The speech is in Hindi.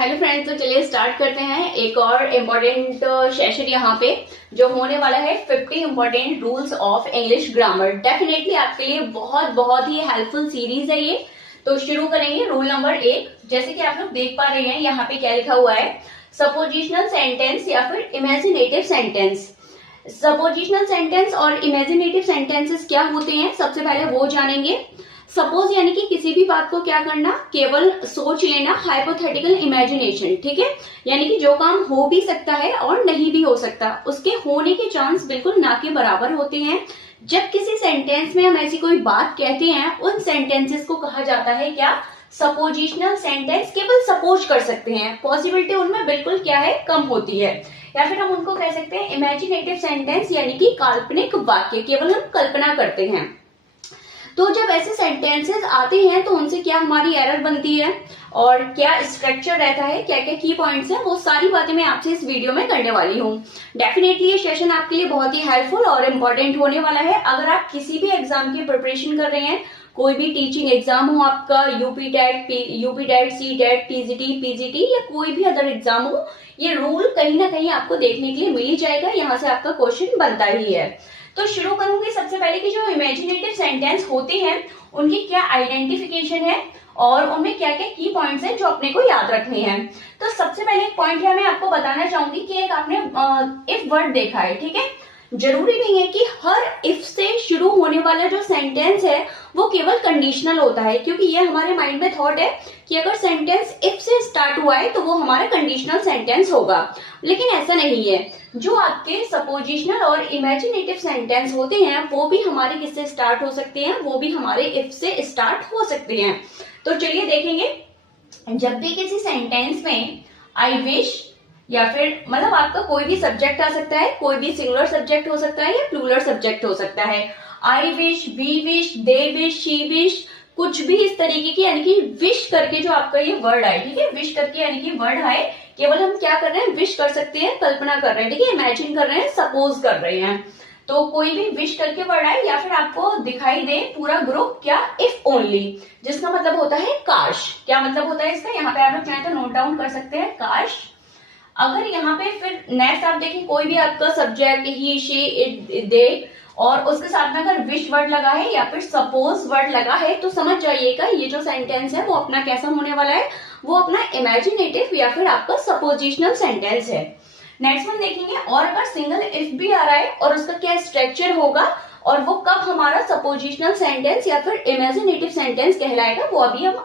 हेलो फ्रेंड्स, तो चलिए स्टार्ट करते हैं एक और इम्पोर्टेंट सेशन यहाँ पे जो होने वाला है 50 important rules of English grammar. Definitely आपके लिए बहुत बहुत ही हेल्पफुल सीरीज है ये। तो शुरू करेंगे रूल नंबर 1। जैसे कि आप लोग देख पा रहे हैं यहाँ पे क्या लिखा हुआ है, सपोजिशनल सेंटेंस या फिर इमेजिनेटिव सेंटेंस। सपोजिशनल सेंटेंस और इमेजिनेटिव सेंटेंसेस क्या होते हैं, सबसे पहले वो जानेंगे। सपोज यानी कि किसी भी बात को क्या करना, केवल सोच लेना, हाइपोथेटिकल इमेजिनेशन, ठीक है। यानी कि जो काम हो भी सकता है और नहीं भी हो सकता, उसके होने के चांस बिल्कुल ना के बराबर होते हैं। जब किसी सेंटेंस में हम ऐसी कोई बात कहते हैं, उन सेंटेंसेस को कहा जाता है क्या, सपोजिशनल सेंटेंस। केवल सपोज कर सकते हैं, पॉसिबिलिटी उनमें बिल्कुल क्या है, कम होती है। या फिर हम उनको कह सकते हैं इमेजिनेटिव सेंटेंस, यानी कि काल्पनिक वाक्य, केवल हम कल्पना करते हैं। तो जब ऐसे सेंटेंसेस आते हैं तो उनसे क्या हमारी एरर बनती है और क्या स्ट्रक्चर रहता है, क्या क्या की पॉइंट्स हैं, वो सारी बातें मैं आपसे इस वीडियो में करने वाली हूँ। डेफिनेटली ये सेशन आपके लिए बहुत ही हेल्पफुल और इम्पोर्टेंट होने वाला है। अगर आप किसी भी एग्जाम की प्रिपरेशन कर रहे हैं, कोई भी टीचिंग एग्जाम हो आपका, UP TET, C TET, TGT, PGT या कोई भी अदर एग्जाम हो, ये रूल कहीं ना कहीं आपको देखने के लिए मिल ही जाएगा। यहाँ से आपका क्वेश्चन बनता ही है। तो शुरू करूंगी सबसे पहले कि जो इमेजिनेटिव सेंटेंस होते हैं उनकी क्या आइडेंटिफिकेशन है और उनमें क्या क्या की पॉइंट्स हैं जो अपने को याद रखने हैं। तो सबसे पहले एक पॉइंट है, मैं आपको बताना चाहूंगी कि एक आपने इफ वर्ड देखा है, ठीक है। जरूरी नहीं है कि हर इफ से शुरू होने वाला जो सेंटेंस है वो केवल कंडीशनल होता है, क्योंकि ये हमारे माइंड में थॉट है कि अगर सेंटेंस इफ से स्टार्ट हुआ है तो वो हमारा कंडीशनल सेंटेंस होगा, लेकिन ऐसा नहीं है। जो आपके सपोजिशनल और इमेजिनेटिव सेंटेंस होते हैं वो भी हमारे किससे स्टार्ट हो सकते हैं, वो भी हमारे इफ से स्टार्ट हो सकते हैं। तो चलिए देखेंगे, जब भी किसी सेंटेंस में आई विश या फिर मतलब आपका कोई भी सब्जेक्ट आ सकता है, कोई भी सिंगुलर सब्जेक्ट हो सकता है या प्लूरल सब्जेक्ट हो सकता है। I wish, we wish, they wish, she wish, कुछ भी इस तरीके की, यानी कि विश करके जो आपका ये वर्ड आए, ठीक है, विश करके यानी कि वर्ड आए, केवल हम क्या कर रहे हैं, विश कर सकते हैं, कल्पना कर रहे हैं, ठीक है, इमेजिन कर रहे हैं, सपोज कर रहे हैं। तो कोई भी विश करके वर्ड आए या फिर आपको दिखाई दे पूरा ग्रुप क्या, इफ ओनली, जिसका मतलब होता है काश। क्या मतलब होता है इसका, यहाँ पे आप लोग चाहे तो नोट डाउन कर सकते हैं, काश। अगर यहाँ पे फिर नेक्स्ट आप देखें, कोई भी आपका सब्जेक्ट ही, शी, इट, दे, और उसके साथ में अगर विश वर्ड लगा है या फिर सपोज वर्ड लगा है, तो समझ जाइएगा ये जो सेंटेंस है वो अपना कैसा होने वाला है, वो अपना इमेजिनेटिव या फिर आपका सपोजिशनल सेंटेंस है। नेक्स्ट वन देखेंगे, और अगर सिंगल इफ भी आ रहा है और उसका क्या स्ट्रक्चर होगा और वो कब हमारा सपोजिशनल सेंटेंस या फिर इमेजिनेटिव सेंटेंस कहलाएगा, वो अभी हम